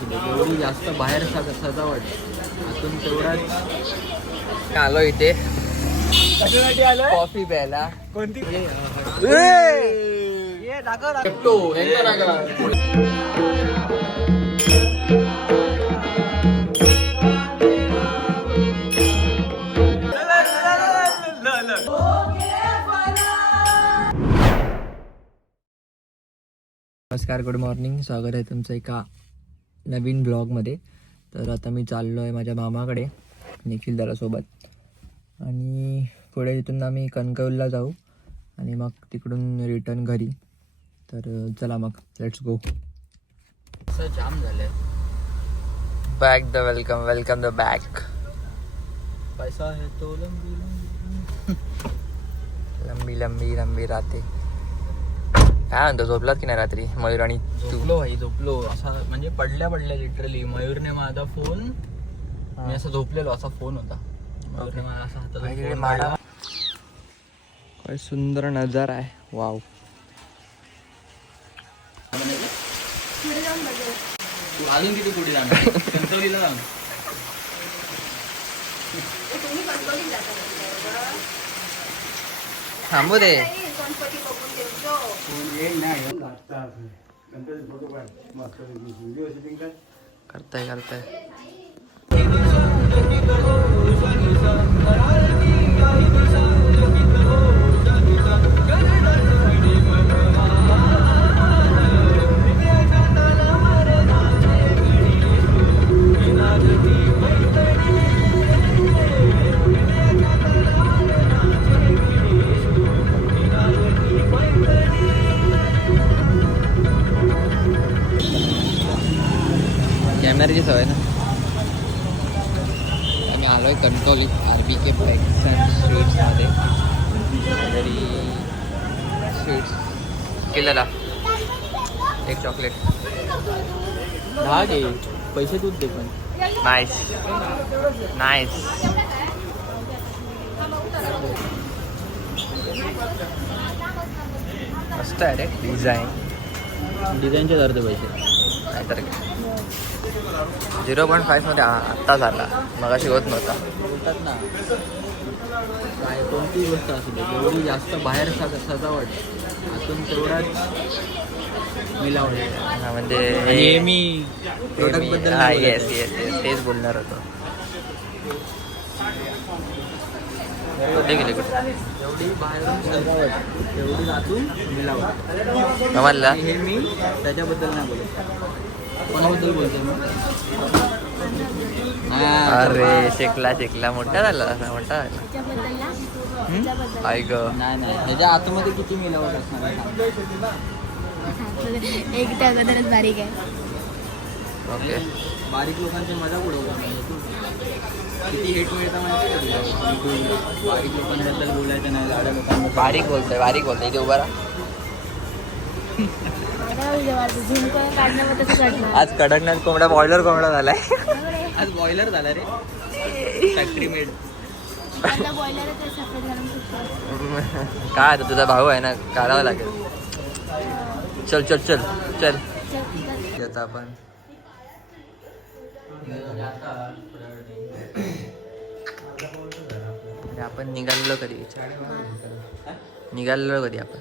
दे जेवढी जास्त बाहेर सज सजावट. आतून तेवढाच. आलो इथे. कॉफी प्यायला. कोणती? नमस्कार गुड मॉर्निंग स्वागत आहे तुमचं एका नवीन ब्लॉगमध्ये. तर आता मी चाललो आहे माझ्या मामाकडे निखिल दादासोबत आणि पुढे तिथून आम्ही कणकवलीला जाऊ आणि मग तिकडून रिटर्न घरी. तर चला मग लेट्स गो असं जाम झालंय. Back the welcome welcome the back पैसा आहे तो लंबी लंबी. लंबी लंबी लंबी राहते. काय म्हणतो झोपलात की नाही रात्री? मयूर आणि झोपलो भाई झोपलो. असा म्हणजे पडल्या पडल्या लिटरली मयूरने माझा फोन मी असं झोपलेलो असा फोन होता. मयूरने माझा असा. काय सुंदर नजारा आहे. वाव तू अजून किती पुढे जाणार? कणकवलीला जाऊ थांबू दे. करताय करताय. कॅमेऱ्याची पैसे तूच दे पण. नाईस नाईस मस्त आहे रे डिझाईन डिझाईनचे धरते पैसे. नाहीतर झिरो पॉईंट फाईव्हमध्ये आत्ता झाला. मगाशी होत नव्हता. बोलतात ना. काय कोणती गोष्ट असू दे जेवढी जास्त बाहेर सज सजावट आतून तेवढाच हा, म्हणजे हे मी product बद्दल नाही बोलत येस आहे. येस येस तेच बोलणार होतो. कुठे गेले कुठे जेवढी बाहेरून सजावट तेवढी आतून मिलावट. समजला आणि हे मी त्याच्याबद्दल नाही बोलत. कोणाबद्दल बोलतोय मी हा, अरे शिकला शिकला. मोठा झाला असा मोठा झाला. हम्म? आई ग. नाही नाही. ह्याच्या आतमध्ये किती मिलावट असणार आहे? सांग. एक त्या अगोदरच बारीक आहे. ओके. बारीक लोकांची मजाक उडवतो तू किती हेट मिळतं माहिती आहे का तुला? तू बारीक लोकांबद्दल बोलायचं नाही लाड्या लोकांबद्दल. बारीक बोलतोय बारीक बोलतोय. इथे उभा राहा. झूम करून काढणं मग तसं काढणार आज कडकनाथ कोंबडा बॉयलर कोंबडा झालाय. आज बॉयलर झाला रे. फॅक्टरी मेड सफेद घालून. काय आता तुझा भाऊ आहे ना काढावा लागेल. चल चल चल चल. आता आपण अरे आपण निघालेलो कधी? विचार निघालेलो कधी आपण?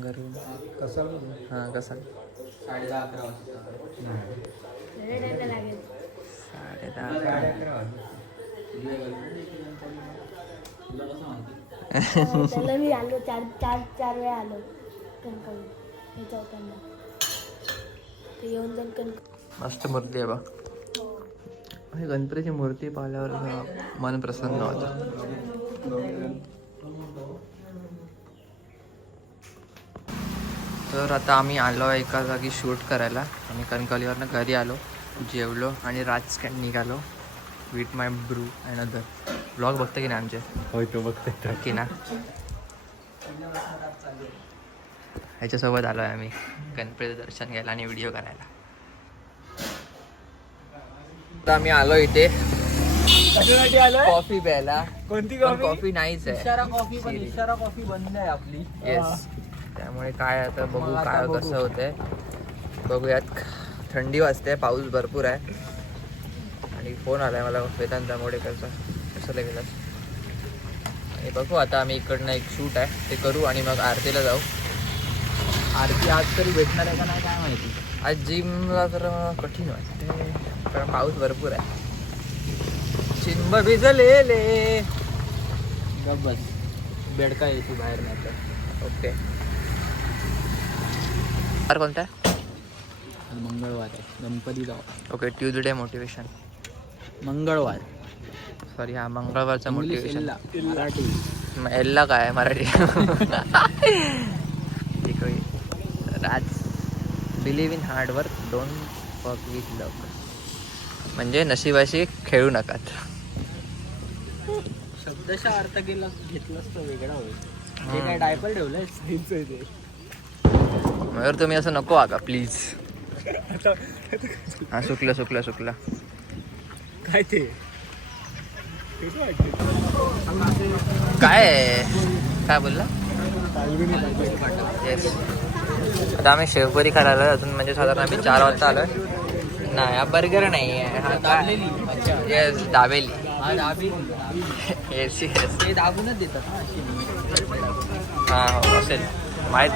घरून. हां कसा? साडे दहा अकरा. साडे दहा कसं माहिती? त्याला मी आलो चार चार चार वेळा आलो. कणकवली. हे ते येऊन कणक मस्त मूर्ती आहे बा. हे. गणपतीची मूर्ती पाहिल्यावर मन प्रसन्न होतं. तर आता आम्ही आलो आहे एका जागी शूट करायला. आणि कणकवलीवरनं घरी आलो जेवलो आणि राजकॅन निघालो. With my bro another blog बघते की नाही आमचे? होय तो बघते की ना? ह्याच्यासोबत आलो आहे आम्ही. गणपती दर्शन घ्यायला आणि व्हिडिओ करायला. तर आम्ही आलो इथे. कॉफी प्यायला. कोणती कॉफी नाहीच आहे. कॉफी पण. इशारा कॉफी बंद आहे आपली. येस त्यामुळे काय आता बघू आता काय. कसं होतंय. बघूयात. थंडी वाजते पाऊस भरपूर आहे. आणि फोन आलाय मला वेदांत मोडेकरचा. कशाला गेला आणि बघू आता आम्ही इकडनं एक शूट आहे. ते करू आणि मग आरतीला जाऊ. आरती आज तरी भेटणार आहे का नाही काय माहिती. आज जिमला तर कठीण वाटते. कारण पाऊस भरपूर आहे. चिंब भिजलेले. गप बस बेडका येते बाहेर नाही तर. ओके. वार कोणता? आज मंगळवार आहे. गणपती जाऊ ओके ट्युजडे मोटिवेशन. मंगळवार. सॉरी हा मंगळवारचा मोटिवेशन एल्ला मराठी एल्ला काय Marathi. Raj believe in hard work don't work with luck म्हणजे नशिबाशी खेळू नकात. शब्दशा अर्थ केला घेतलास तर वेगळा होईल. हे. काय डायपर ठेवलंय ते मयूर तुम्ही असं नको वागा प्लीज हा सुकलं सुकलं सुकलं. काय ते? काय? काय बोलला? येस आता आम्ही शेवपुरी खायला अजून म्हणजे साधारण आम्ही चार वाजता आलोय. नाही हा बर्गर नाही. आहे हा येस दाबेली. हा दाबी. येस दाबूनच देतात हा हो असेल. माहीत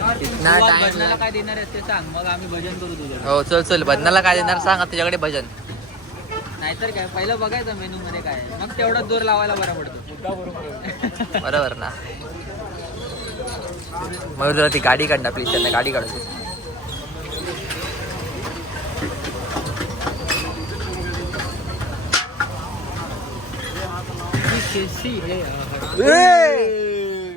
भजनाला काय देणार ते सांग. मग आम्ही भजन करू तुझ्या हो चल चल. बदनाला काय देणार सांग तुझ्याकडे भजन. नाहीतर काय? पहिलं बघायचं मेनू मध्ये काय. मग तेवढाच जोर लावायला बरा पडतो. बरोबर ना. मग जरा ती गाडी काढ ना प्लीज त्यांना गाडी काढू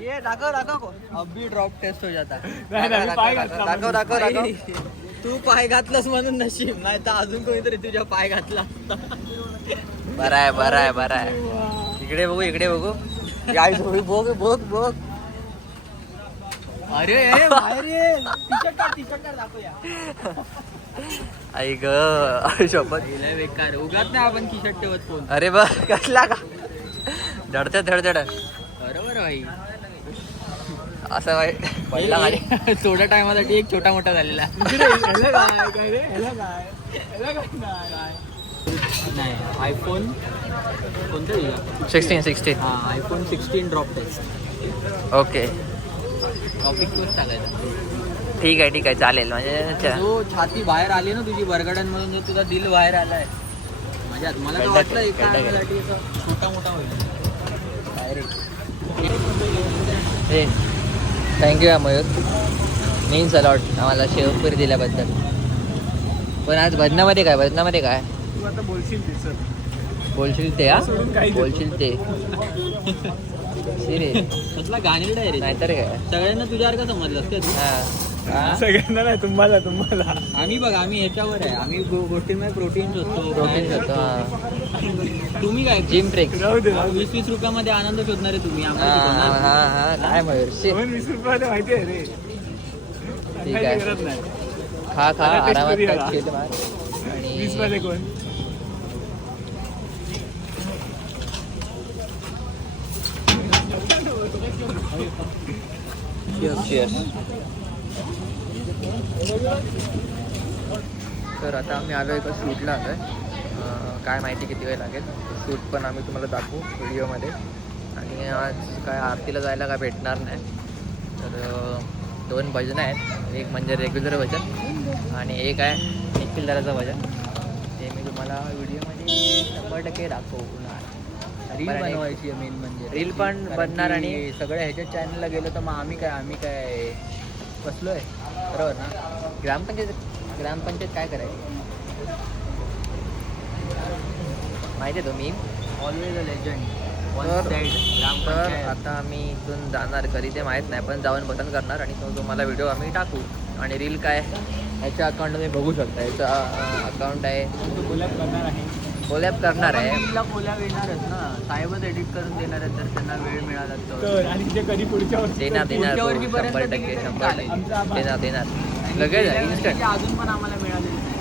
ये दाखव दाखव. अभी ड्रॉप टेस्ट हो जाता. दाखव दाखव दाखव तू पाय घातलास म्हणून नशीब नाही तर अजून कोणीतरी तुझ्या पाय घातला. बरं आहे बरं आहे बरं आहे. इकडे बघू इकडे बघ. बघ बघ बघ. अरे आई ग शपथ. बेकार. उगाच नाही आपण टी शर्ट ठेवत कोण. अरे बघ कसला का? धडते धडधड. बरोबर भाई. असं वाई पहिला गाडी. थोड्या टायमासाठी एक छोटा मोठा झालेला. नाही आयफोन कोणतं सिक्स्टीन सिक्स्टीन हा iPhone sixteen drop test okay topic तोच टाकायचा ठीक आहे ठीक आहे चालेल. म्हणजे जो छाती बाहेर आली ना तुझी बरगडन म्हणून जो तुझा दिल बाहेर आलाय. माझ्यात मला तर वाटलं एका. अंगासाठी असं छोटा मोठा होईल. हे थँक्यू मयूर मीन्स अलॉट आम्हाला शेवपुरी दिल्याबद्दल. पण आज भजनामध्ये काय? भजनामध्ये काय? तू आता बोलशील ते सर. बोलशील ते हा? बोलशील ते. सिरियस कसला गाणीडा आहे रे नाहीतर काय? सगळ्यांना तुझ्यासारखं समजलं का तू? सगळ्यांना नाही तुम्हाला तुम्हाला. आम्ही बघ आम्ही ह्याच्यावर आहे. आम्ही गो- गोष्टींमध्ये प्रोटीन शोधतो. प्रोटीन हा. तुम्ही काय? जिम ट्रेक दे वीस वीस रुपयामध्ये आनंद शोधणारे तुम्ही हा आम्हाला हा शिकवणार. हा हा. काय मयूर? शे दोन वीस रुपये माहिती आहे रे? ठीक काही आहे गरज नाही. खा खा. आरामात मार. वीस आणि मध्ये कोण? तर आता आम्ही आलो एका शूटला आलो आहे काय माहिती किती वेळ लागेल. शूट पण आम्ही तुम्हाला दाखवू व्हिडिओमध्ये. आणि आज काय आरतीला जायला काय भेटणार नाही. तर दोन भजनं आहेत. एक म्हणजे रेग्युलर भजन आणि एक आहे निखिलदाराचं भजन. ते मी तुम्हाला व्हिडिओमध्ये शंभर टक्के दाखवणार रील बनवायची मेन म्हणजे. रील पण बनणार आणि- सगळ्या ह्याच्या चॅनलला गेलो तर मग आम्ही काय आम्ही काय बसलोय? बरोबर ना? ग्रामपंचायत ग्रामपंचायत काय करायची? माहिती आहे तो मी ऑलवेज अ लेजंड तर तर आता आम्ही इथून जाणार कधी ते माहीत नाही पण जाऊन बटन करणार आणि तो तुम्हाला व्हिडिओ आम्ही टाकू. आणि रील काय? ह्याच्या अकाउंट तुम्ही बघू शकता याचं अकाउंट आहे. कोलॅब करणार आहे. कोलॅब रीलला कोलॅब येणारच ना. साहेबच एडिट करून देणार आहेत जर त्यांना वेळ मिळाला तर. आणि ते कधी पुढच्या वर्षी देणार देणार पुढच्या वर्षीपर्यंत शंभर ती टक्के. शंभर टक्के. देणार देणार. लगेच गेल्या इन्स्टंट अजून पण आम्हाला मिळाले नाही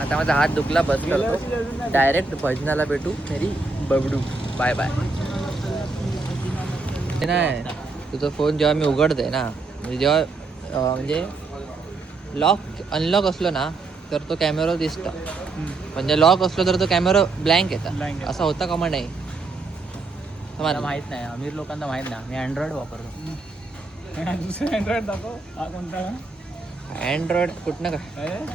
आता माझा हात दुखला बस करतो. डायरेक्ट भजनाला भेटू मेरी बबडू. बाय बाय ते नाही तुझा फोन जेव्हा मी उघडते ना म्हणजे जेव्हा अं, म्हणजे लॉक अनलॉक असलो ना तर तो कॅमेरा दिसतो. म्हणजे लॉक असलो तर तो कॅमेरा ब्लँक Blank येतात येतो. असा होता का नाही? मला? माहीत नाही. अमीर लोकांना माहीत नाही. मी अँड्रॉइड वापरतो. दुसरा अँड्रॉइड दाखव. हा कोणता? अँड्रॉइड कुठनं का? अरे.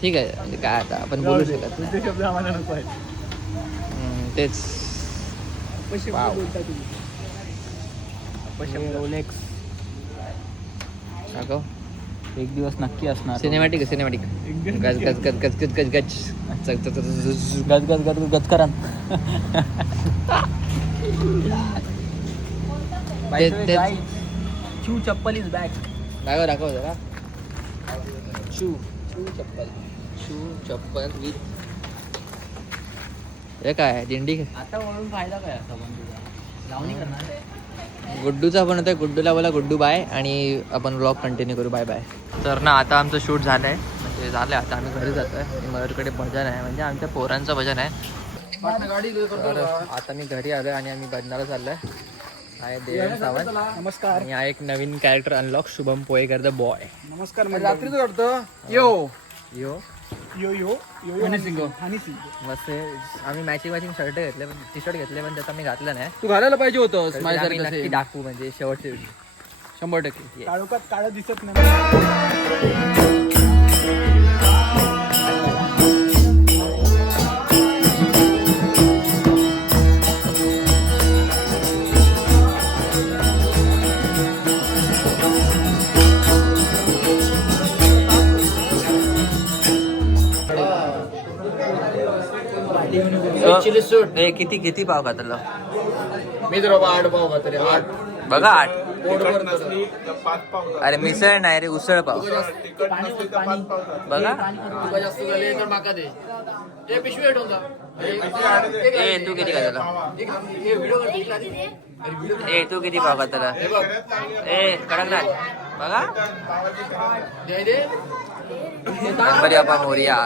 ठीक आहे. म्हणजे काय आता आपण बोलू शकत नाही. तुझे शब्द आम्हाला नको आहेत. हम्म, तेच. Wow. बोलता तुम्ही? अपशब्द रोलेक्स दाखव. एक दिवस नक्की असणार. सिनेमॅटिक सिनेमॅटिक गज गज गज गज गज गज गज. गज गज गज गज करा शू चप्पल इज बॅक दाखव दाखव जरा. Shoe shoe chappal shoe chappal with हे काय दिंडी? आता वळून फायदा काय असा पण तुझा लावणी करणार. गुड्डूचा पण होता गुड्डूला बोला गुड्डू बाय आणि आपण ब्लॉग कंटिन्यू करू. बाय बाय तर ना आता आमचं शूट झालं आहे म्हणजे झालं आता आम्ही घरी जातो आहे मयूरकडे भजन आहे. म्हणजे आमच्या पोरांचं भजन आहे. आता मी घरी आलो आणि आम्ही भजनाला चाललोय. आहे देवेन सावंत. नमस्कार. आणि हा एक नवीन कॅरेक्टर अनलॉक शुभम पोएकर द बॉय नमस्कार रात्रीच वाटतं yo yo yo yo yo Honey Singh Honey Singh मस्त आहे. आम्ही मॅचिंग मॅचिंग शर्ट घेतले पण टी शर्ट घेतले पण त्याचा मी घातला नाही तू घालायला पाहिजे तर आम्ही नक्की दाखवू म्हणजे शेवटचे. शंभर टक्के. काळोखात काळं दिसत नाही ए, किती किती पाव खातला? मी तर बाबा आठ पाव तरी आठ. बघा आठ. तिखट नसली तर पाच पाव जा. अरे मिसळ नाही रे उसळ पाव. तिखट नसली तर पाच पाव जा. बघा. जास्त झाले तर माका दे ते पिशवी भेटून जा. किती आठ दे? ए तू किती खातला? हे व्हिडिओ ए तू किती पाव खातला? ए कडकनाथ बघा. दे दे. गणपती बाप्पा मोरिया.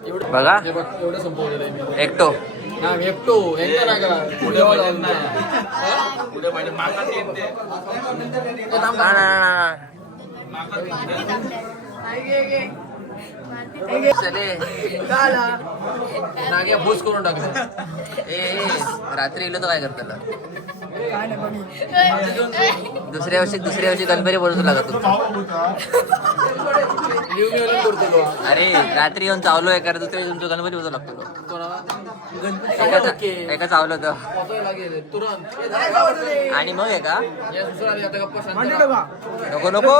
बघा. बघ एवढं संपवलेलं आहे मी. एकटो. ना एकटो. का पुढे. पुढे पाहिजे दे. ना, ना, ना, ना. नाग्या भूस करून टाकलं. ए रात्री गेलो तर काय करताला? दुसऱ्या वर्षी दुसऱ्या वर्षी गणपती बोलतो लागत होतो. अरे रात्री येऊन चावलो एका दुसऱ्या दिवशी तुमचं गणपती बोलतो लागतो. एका चावलं होतं? आणि मग आहे का या दुसरा आली आता गप्पा शांत राहा. नको नको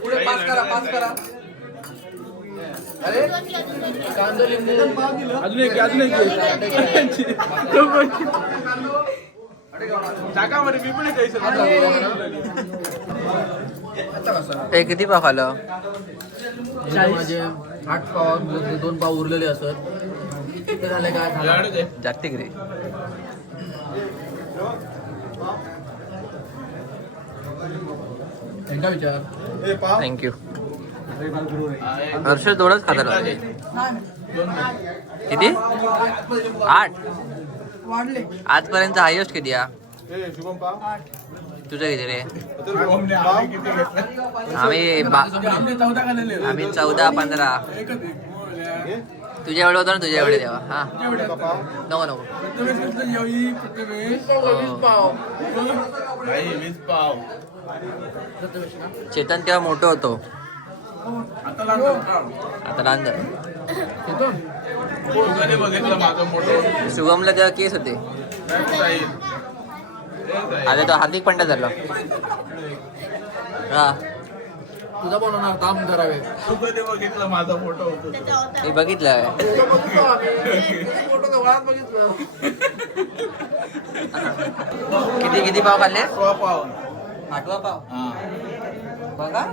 पुढे पास करा पास करा. अरे कांदा लिंबू अजून एक अजून एक. मी पण किती पाव खालं माझे आठ पाव दोन पाव उरलेले असत. ते झाले काय. जागतिक रे. थँक्यू हर्ष दोनच खाताला किती आठ आजपर्यंत हायस्ट किती ए, शुभम पाव. तुझं किती रे आम्ही? आम्ही चौदा पंधरा. तुझ्या एवढे होतं ना तुझ्या एवढे देवा हा. नको नको हो. चेतन तेव्हा मोठं होतो आता लहान झालं शुभमला तेव्हा केस होते. ते. आता तो हार्दिक पंड्या झाला हा. तुझा बनवणार काम करावे शुभमने बघितलं माझा फोटो होतो तो. मी बघितलं. किती किती पाव खाल्ले? पाव. आठवा पाव. बघा.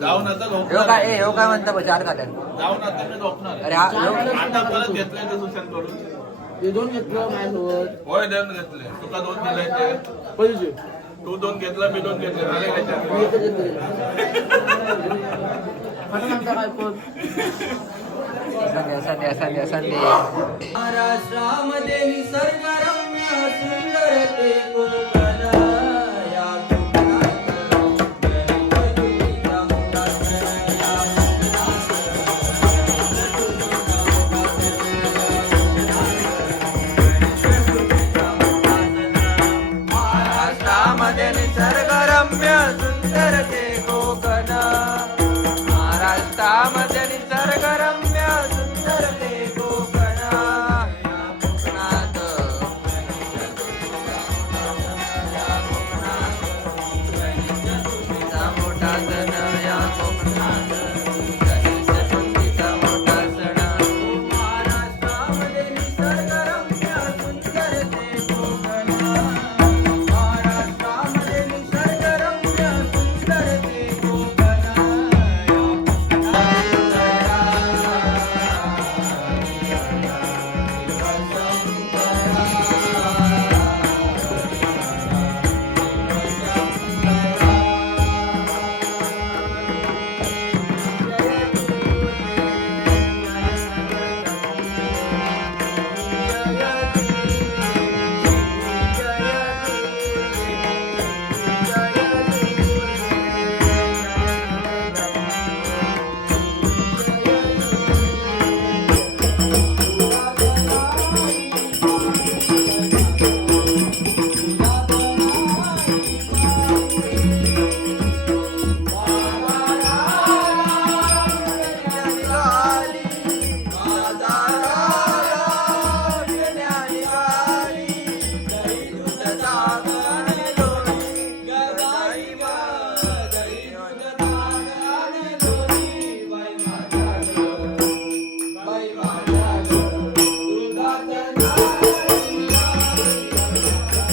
जाऊन आता ह्यो काय ए ह्यो काय म्हणता बा, चार खात्यात जाऊन आता मी झोपणार अरे हा ह्यो- आता परत घेतलंय ते दुसऱ्यांकडून दोन घेतलं माझ्यासोबत होय दोन घेतले तुका दोन दिले ते पैसे तू दोन घेतला मी दोन घेतले झाले त्याच्यात मी एकच घेतलं. काय महाराष्ट्रामध्ये निसर्गरम्य ते कोकण महाराष्ट्रामध्ये निसर्गरम्य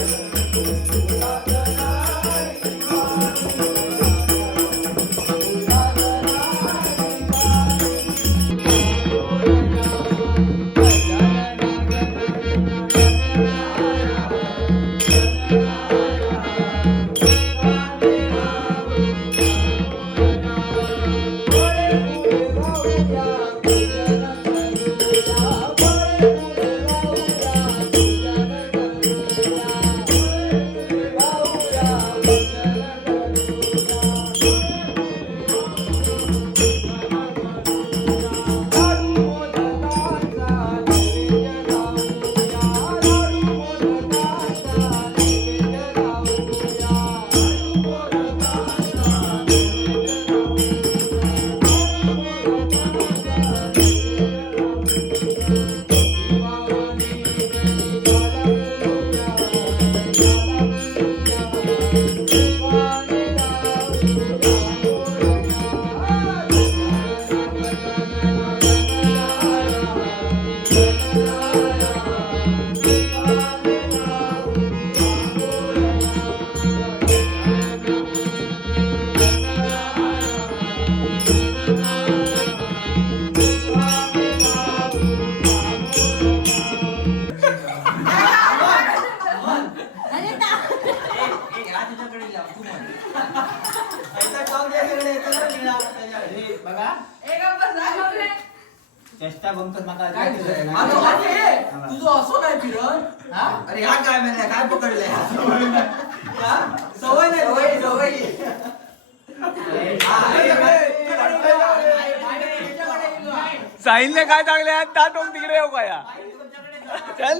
Yeah. चेष्टा बंकस माका तुझं? असं काय फिरण अरे ह्या काय म्हणल्या काय पकडलंय? सवय नाही सवय साहिलने काय चांगले आहेत त्या टोक तिकडे येऊ का या? चल.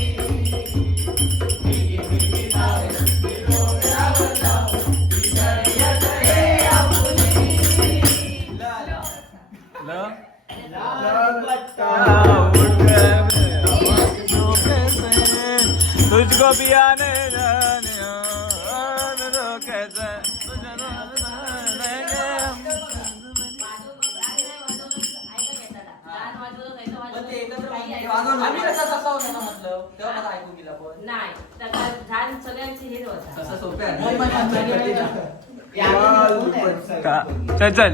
का? चल चल.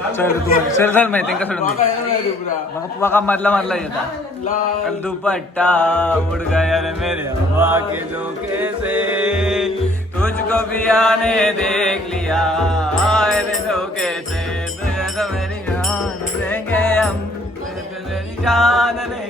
चल चल चल माहिती का सोडून दे. मग बघा मधला मधला येता. कल दुपट्टा उड़ गया रे मेरे हवा के झोंके से। तुझको भी आने देख लिया। आए रे झोंके से। तुझे तो मेरी जान देंगे हम। तुझे तो मेरी जान देंगे।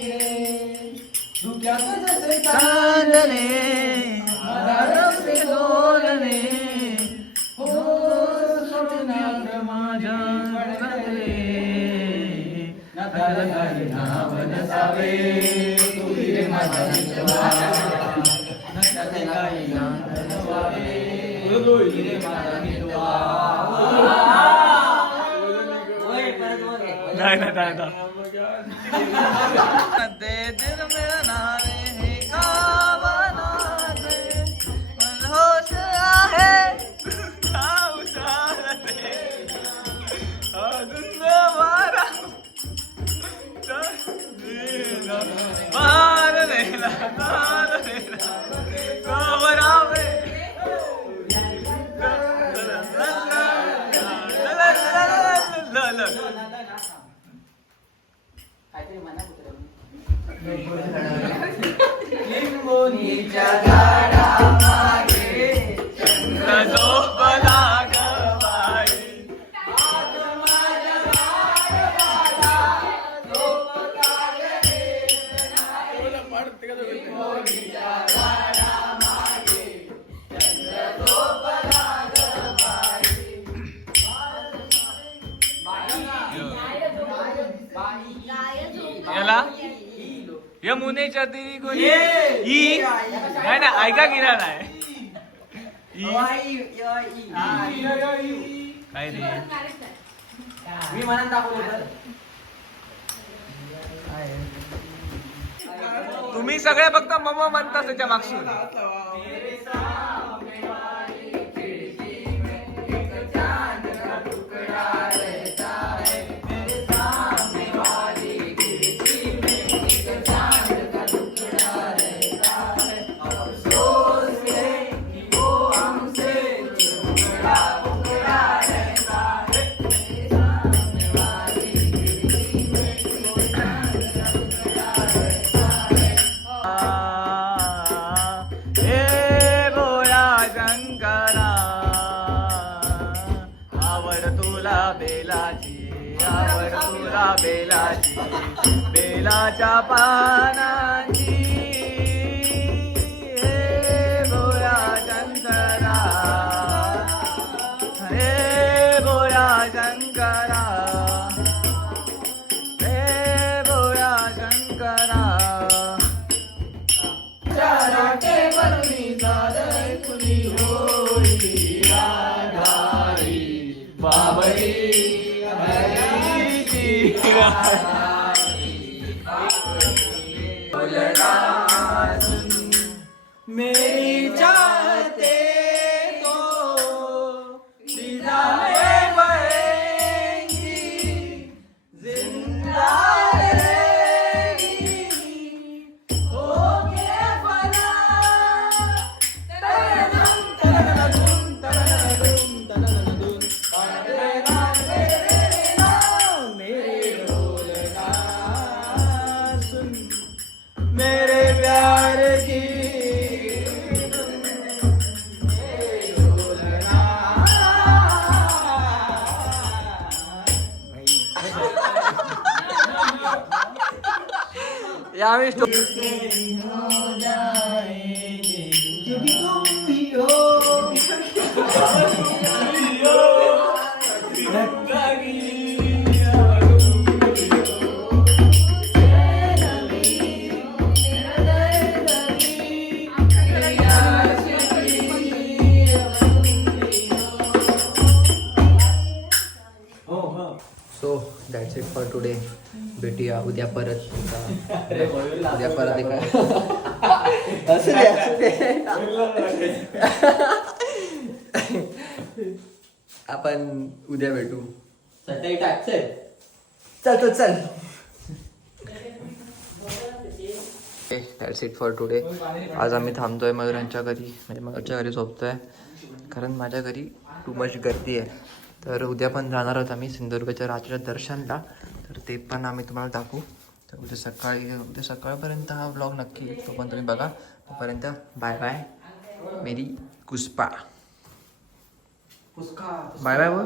चांदणे आरसे डोलणे हो स्वप्नात माझ्या रंगले नकारे नाव नसावे तुझे माझा नकारे नाव नसावे तुझे रे माझा विश्वा नाही नाही. याला? यमुनेच्या तिरी कोणी? ई ऐका गिरा नाही? काय रे? मी म्हणत दाखवलं तुम्ही सगळे फक्त मम म्हणता त्याच्या मागसून बेलाची बेलाच्या पाना फॉर टुडे भेटूया. उद्या परत. उद्या परत एका. असू दे असू दे. आपण उद्या भेटू. चल तो चल. दॅट्स इट फॉर टुडे आज आम्ही थांबतोय मयुरांच्या घरी. म्हणजे मयूरच्या घरी झोपतोय. कारण माझ्या घरी टू मच गर्दी आहे. तर उद्या पण जाणार आहोत आम्ही सिंधुदुर्गच्या रात्र दर्शनला. तर ते पण आम्ही तुम्हाला दाखवू. तर उद्या सकाळी उद्या सकाळपर्यंत हा ब्लॉग नक्की तो पण तुम्ही बघा. तोपर्यंत बाय बाय मेरी कुस्पा बाय बाय व